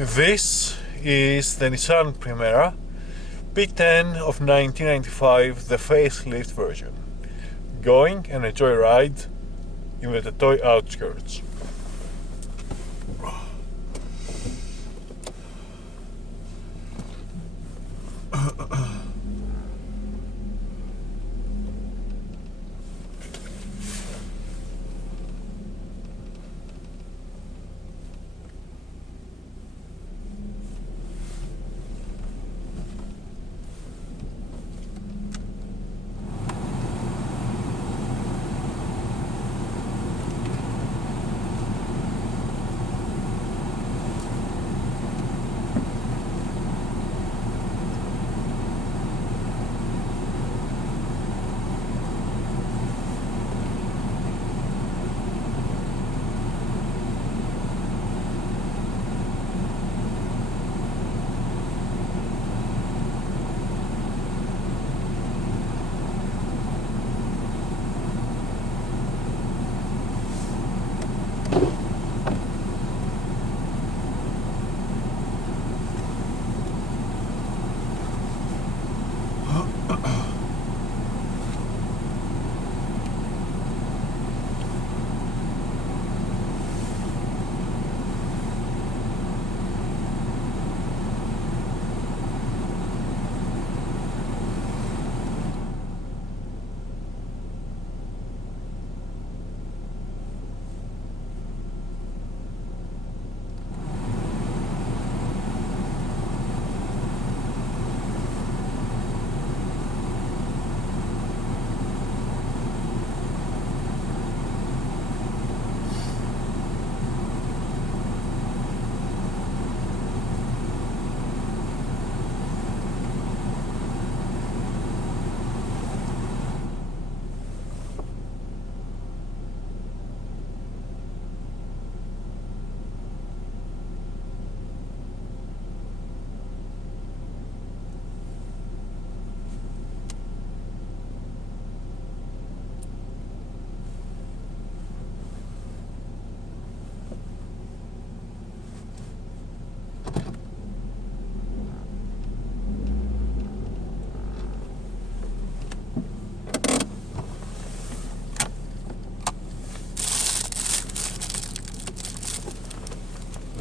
This is the Nissan Primera P10 of 1995, the facelift version, going on a joyride in the Tatoi outskirts.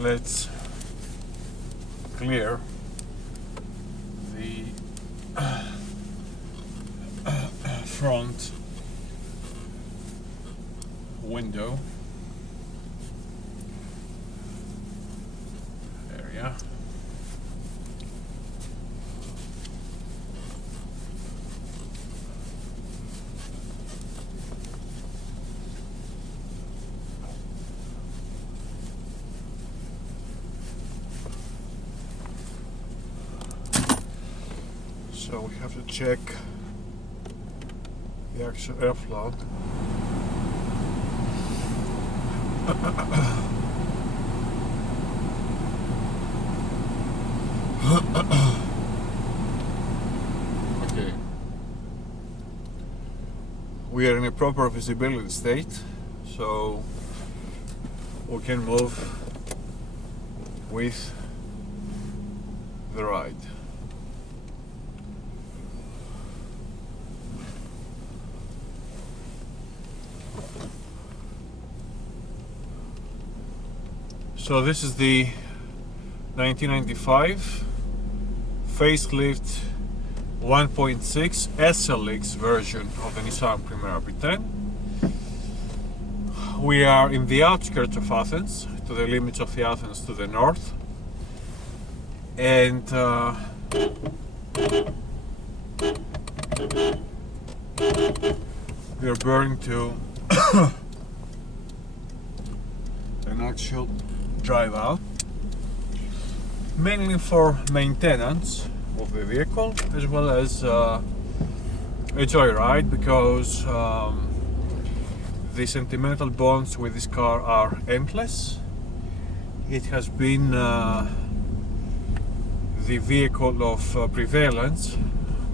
Let's clear the front window area. So we have to check the actual airflow. Okay. We are in a proper visibility state, so we can move with the ride. So this is the 1995 facelift 1.6 SLX version of the Nissan Primera P10. We are in the outskirts of Athens, to the limits of the Athens to the north, and we are burning to an actual Driveaound, mainly for maintenance of the vehicle, as well as a joyride, because the sentimental bonds with this car are endless. It has been the vehicle of prevalence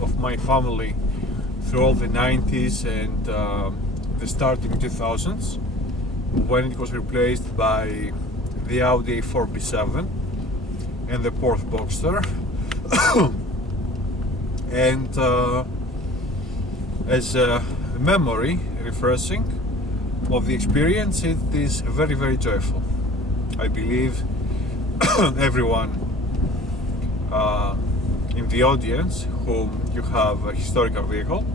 of my family through all the 90s and the starting 2000s, when it was replaced by the Audi 4B7, and the Porsche Boxster. And as a memory refreshing of the experience, it is very, very joyful. I believe everyone in the audience whom you have a historical vehicle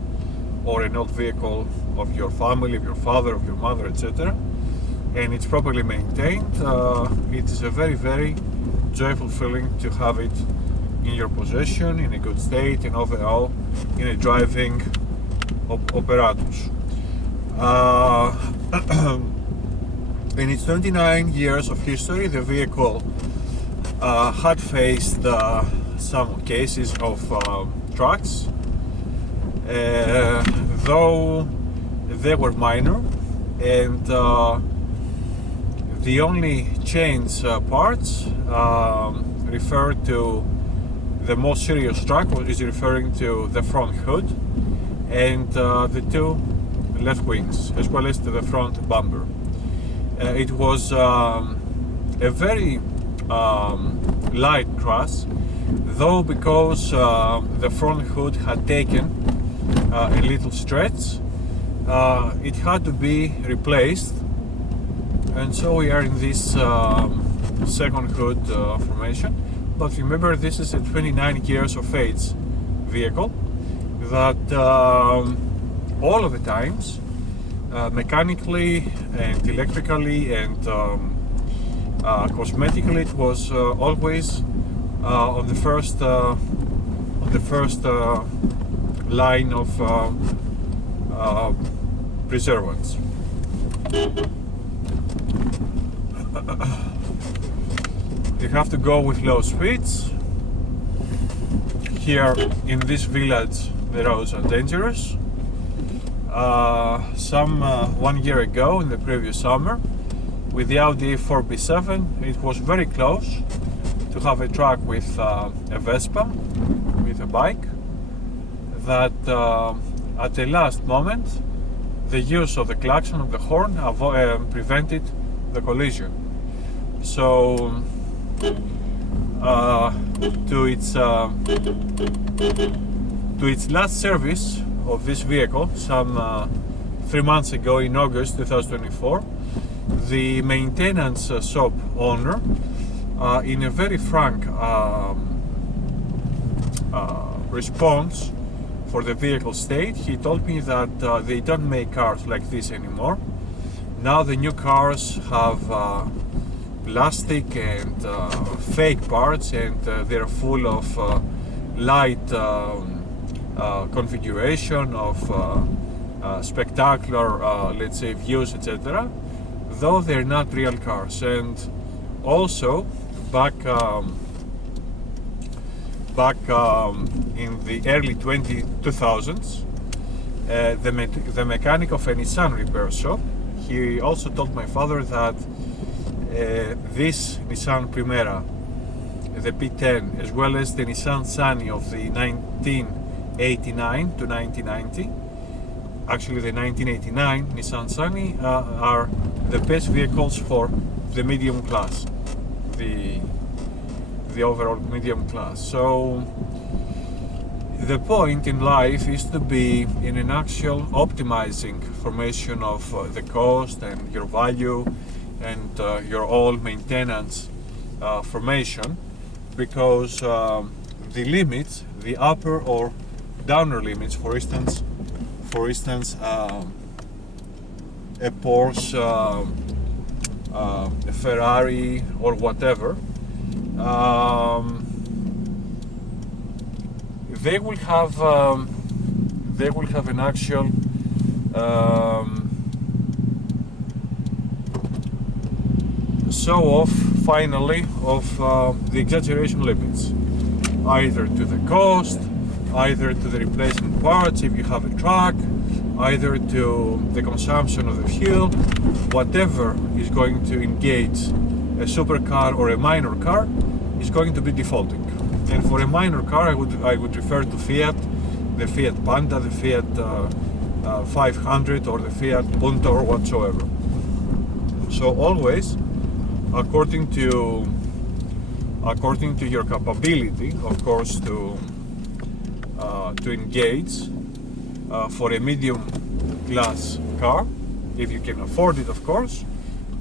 or an old vehicle of your family, of your father, of your mother, etc., and it's properly maintained, it is a very, very joyful feeling to have it in your possession, in a good state, and overall in a driving apparatus. In its 29 years of history, the vehicle had faced some cases of tracks, though they were minor, and the only change parts refer to the most serious track, is referring to the front hood and the two left wings, as well as to the front bumper. It was a very light crash, though, because the front hood had taken a little stretch, it had to be replaced, and so we are in this second hood formation. But remember, this is a 29 years of age vehicle that all of the times, mechanically and electrically and cosmetically, it was always on the first line of preservance. You have to go with low speeds. Here in this village the roads are dangerous. 1 year ago, in the previous summer, with the Audi A4 it was very close to have a track with a Vespa, with a bike, that at the last moment the use of the klaxon, of the horn, prevented the collision. So to its last service of this vehicle, some 3 months ago, in August 2024, the maintenance shop owner, in a very frank response for the vehicle state, he told me that they don't make cars like this anymore. Now the new cars have plastic and fake parts, and they're full of light configuration, of spectacular, let's say, views, etc., though they're not real cars. And also, back in the early 2000s, the mechanic of a Nissan repair shop, he also told my father that this Nissan Primera, the P10, as well as the Nissan Sunny of the 1989 to 1990, actually the 1989 Nissan Sunny, are the best vehicles for the medium class, the overall medium class. So the point in life is to be in an actual optimizing formation of the cost and your value and your all maintenance formation, because the limits, the upper or downer limits, for instance, a Porsche, a Ferrari, or whatever, they will have an actual show-off, finally, of the exaggeration limits, either to the cost, either to the replacement parts if you have a truck, either to the consumption of the fuel. Whatever is going to engage a supercar or a minor car is going to be defaulting. And for a minor car, I would refer to Fiat, the Fiat Panda, the Fiat 500, or the Fiat Punto, or whatsoever. So always, according to according to your capability, of course, to engage for a medium class car, if you can afford it, of course.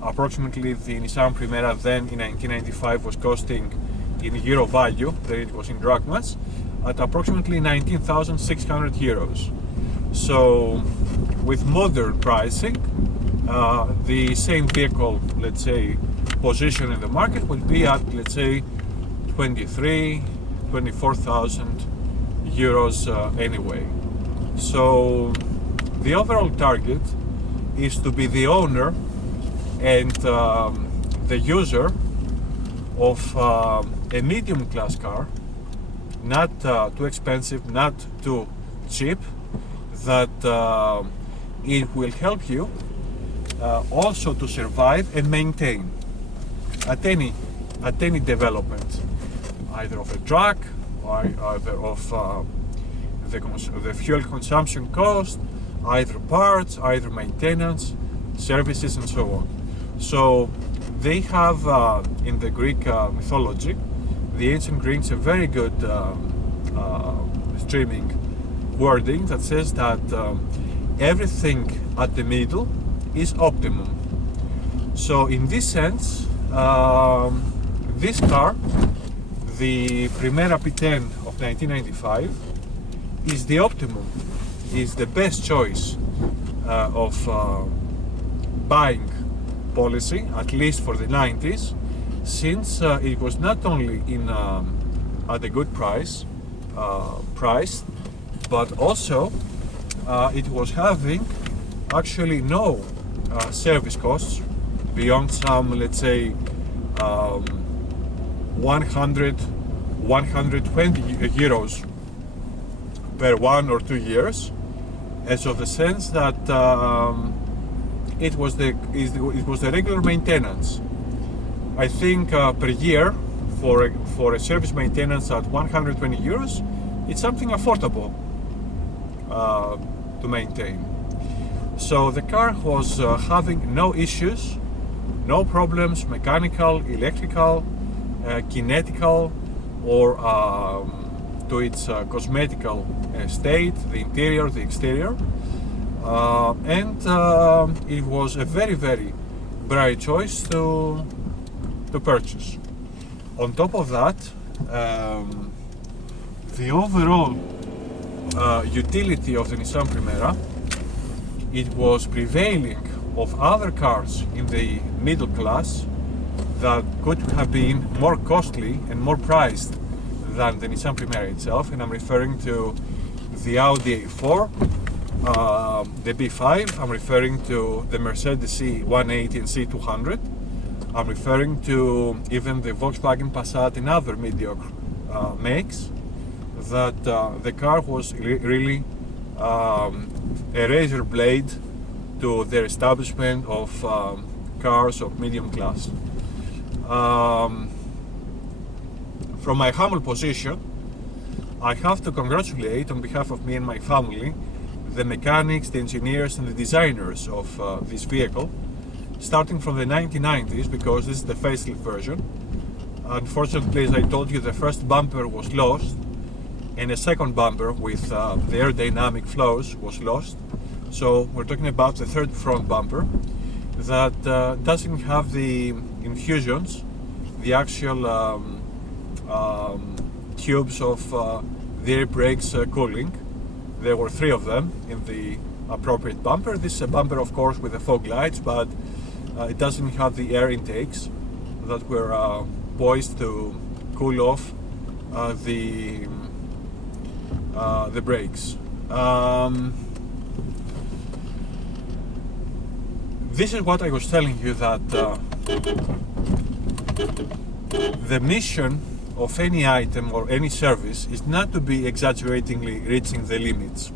Approximately the Nissan Primera then in 1995 was costing in euro value, then it was in drachmas, at approximately 19,600 euros. So with modern pricing, the same vehicle, let's say, position in the market will be at, let's say, 24,000 euros anyway. So the overall target is to be the owner and the user of a medium class car, not too expensive, not too cheap, that it will help you also to survive and maintain at any development, either of a truck or either of the fuel consumption cost, either parts, either maintenance, services, and so on. So they have in the Greek mythology, the ancient Greeks, a very good streaming wording that says that everything at the middle is optimum. So in this sense, this car, the Primera P10 of 1995, is the optimum, is the best choice of buying policy, at least for the 90s, since it was not only in at a good price, but also it was having actually no service costs beyond some, let's say, 100, 120 euros per 1 or 2 years, as of the sense that it was the regular maintenance. I think per year for a service maintenance at 120 euros, it's something affordable to maintain. So the car was having no issues, no problems, mechanical, electrical, kinetical, or to its cosmetical state, the interior, the exterior, and it was a very, very bright choice to purchase. On top of that, the overall utility of the Nissan Primera, it was prevailing of other cars in the middle class that could have been more costly and more priced than the Nissan Primera itself, and I'm referring to the Audi A4, the B5, I'm referring to the Mercedes C180 and C200, I'm referring to even the Volkswagen Passat and other mediocre makes, that the car was really a razor blade to their establishment of cars of medium class. From my humble position, I have to congratulate on behalf of me and my family the mechanics, the engineers and the designers of this vehicle, starting from the 1990s, because this is the facelift version. Unfortunately, as I told you, the first bumper was lost, and a second bumper with the aerodynamic flows was lost. So we're talking about the third front bumper that doesn't have the infusions, the actual tubes of the air brakes cooling. There were 3 of them in the appropriate bumper. This is a bumper, of course, with the fog lights, but it doesn't have the air intakes that were poised to cool off the brakes. This is what I was telling you, that the mission of any item or any service is not to be exaggeratingly reaching the limits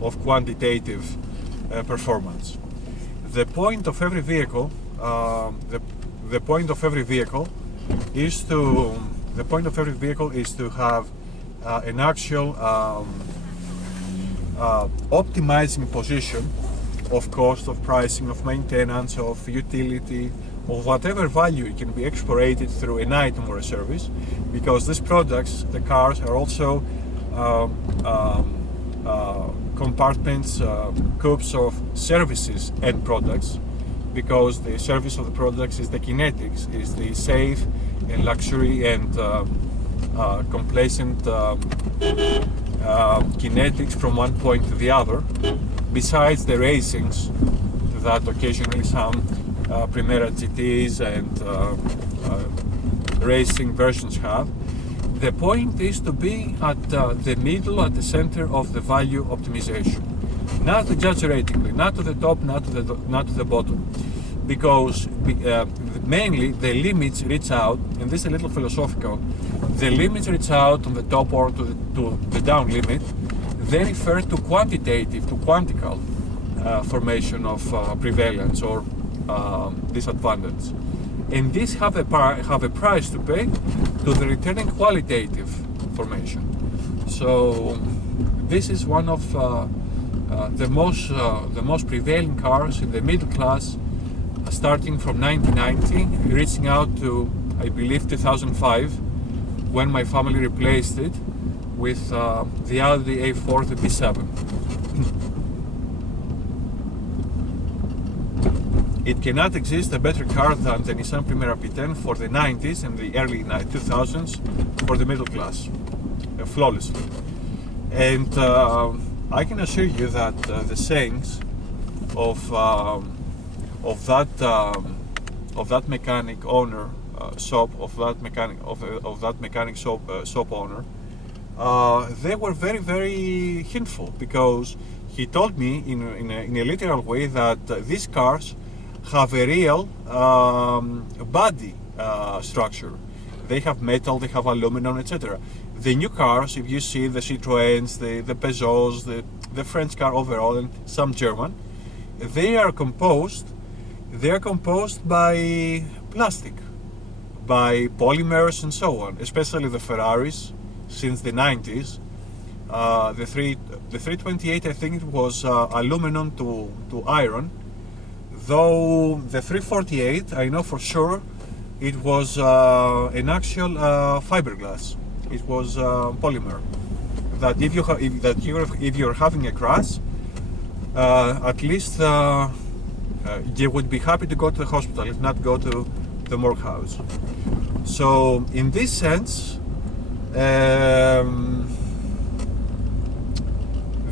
of quantitative performance. The point of every vehicle, the point of every vehicle is to have an actual optimizing position of cost, of pricing, of maintenance, of utility, of whatever value can be exported through an item or a service, because these products, the cars, are also compartments, coupes of services and products, because the service of the products is the kinetics, is the safe and luxury and complacent kinetics from one point to the other, besides the racings that occasionally some Primera GTs and racing versions have. The point is to be at the middle, at the center of the value optimization, not exaggeratingly, not to the top, not to the bottom, because mainly the limits reach out, and this is a little philosophical. The limits reach out on the top or to the down limit. They refer to quantitative, to quantical formation of prevalence or disadvantage, and these have a price to pay to the returning qualitative formation. So this is one of the most prevailing cars in the middle class, starting from 1990, reaching out to, I believe, 2005, when my family replaced it with the Audi A4, the B7. It cannot exist a better car than the Nissan Primera P10 for the 90s and the early 2000s for the middle class, flawlessly. And I can assure you that the sayings of that mechanic owner, shop owner, they were very, very hintful, because he told me in a literal way that these cars have a real body structure. They have metal, they have aluminum, etc. The new cars, if you see the Citroëns, the Peugeots, the French car overall, and some German, they are composed by plastic, by polymers and so on, especially the Ferraris since the 90s. The 328, I think it was aluminum to iron, though the 348, I know for sure, it was an actual fiberglass. It was polymer. That if you're having a crash, at least you would be happy to go to the hospital, if not go to the morgue house. So in this sense,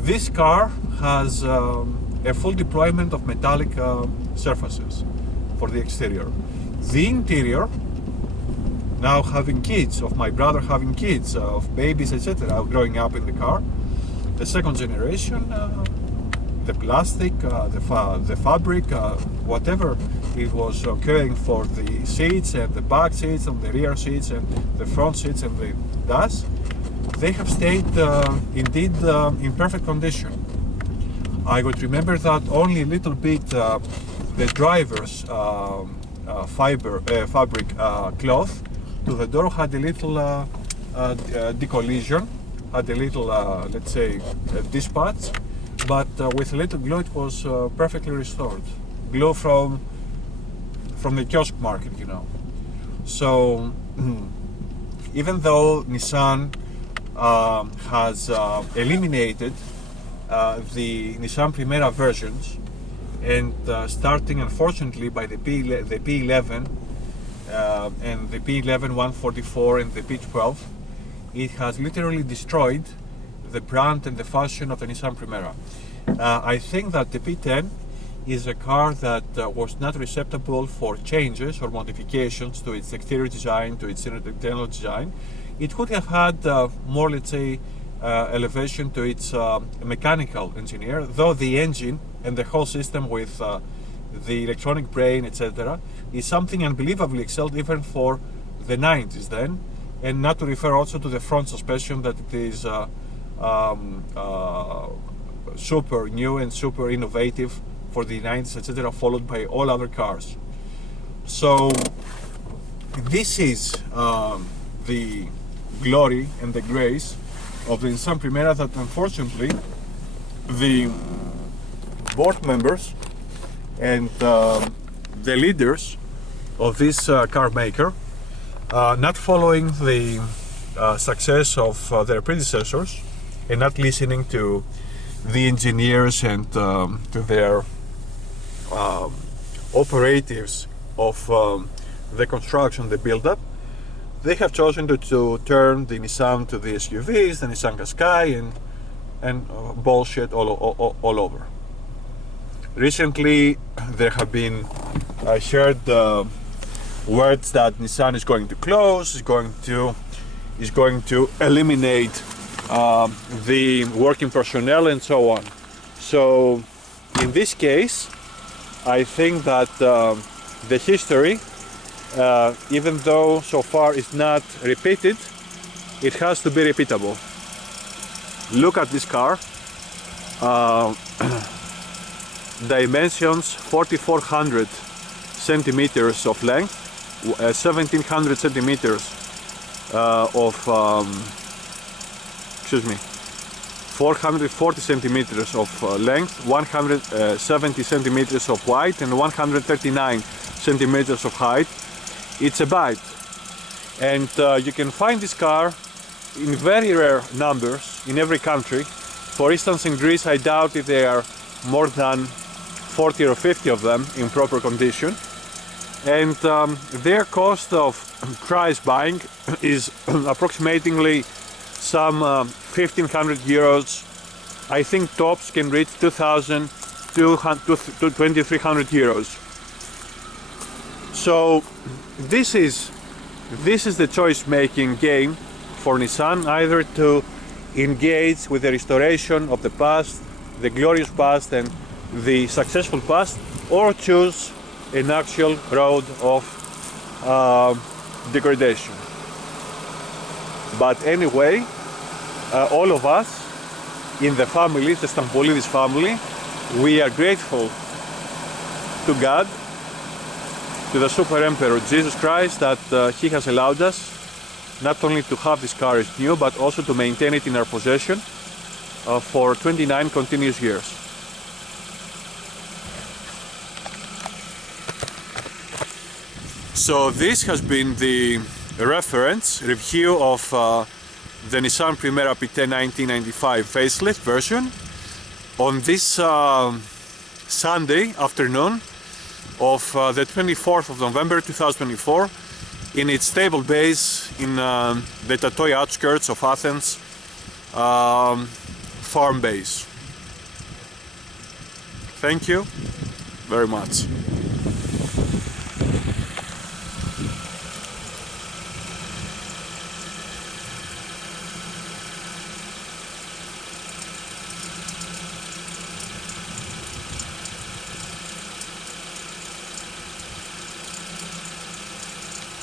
this car has a full deployment of metallic surfaces for the exterior. The interior, now having kids, of my brother having kids, of babies, etc., growing up in the car, the second generation, the plastic, the fabric, whatever it was carrying for the seats and the back seats and the rear seats and the front seats and the dash, they have stayed indeed in perfect condition. I would remember that only a little bit the driver's fabric cloth to the door had a little decollision, had a little, let's say, dispatch, but with a little glue it was perfectly restored. Glue from the kiosk market, you know. So even though Nissan has eliminated the Nissan Primera versions, and starting unfortunately by the P11 and the P11 144 and the P12, it has literally destroyed the brand and the fashion of the Nissan Primera. I think that the P10 is a car that was not receptible for changes or modifications to its exterior design, to its internal design. It could have had more, let's say, elevation to its mechanical engineer, though the engine and the whole system with the electronic brain, etc., is something unbelievably excelled even for the 90s then, and not to refer also to the front suspension, that it is super new and super innovative for the 90s, etc., followed by all other cars. So this is the glory and the grace of the Nissan Primera, that unfortunately the board members and the leaders of this car maker, not following the success of their predecessors and not listening to the engineers and to their operatives of the construction, the build-up. They have chosen to turn the Nissan to the SUVs, the Nissan Qashqai, and bullshit all over. Recently, there have been shared words that Nissan is going to close, is going to eliminate the working personnel and so on. So, in this case, I think that the history, even though so far it's not repeated, it has to be repeatable. Look at this car. Dimensions 4,400 centimeters of length, 1,700 centimeters of 440 centimeters of length, 170 centimeters of width, and 139 centimeters of height. It's a bite, and you can find this car in very rare numbers in every country. For instance, in Greece, I doubt if there are more than 40 or 50 of them in proper condition, and their cost of price buying is approximately some 1,500 euros. I think tops can reach 2,000 to 2,300 euros. So this is the choice-making game for Nissan, either to engage with the restoration of the past, the glorious past and the successful past, or choose an actual road of degradation. But anyway, all of us in the family, the Stampoulidis family, we are grateful to God, to the Super Emperor Jesus Christ, that He has allowed us not only to have this car as new, but also to maintain it in our possession for 29 continuous years. So this has been the reference review of the Nissan Primera P10 1995 facelift version on this Sunday afternoon of the 24th of November 2024 in its stable base in the Tatoi outskirts of Athens farm base. Thank you very much.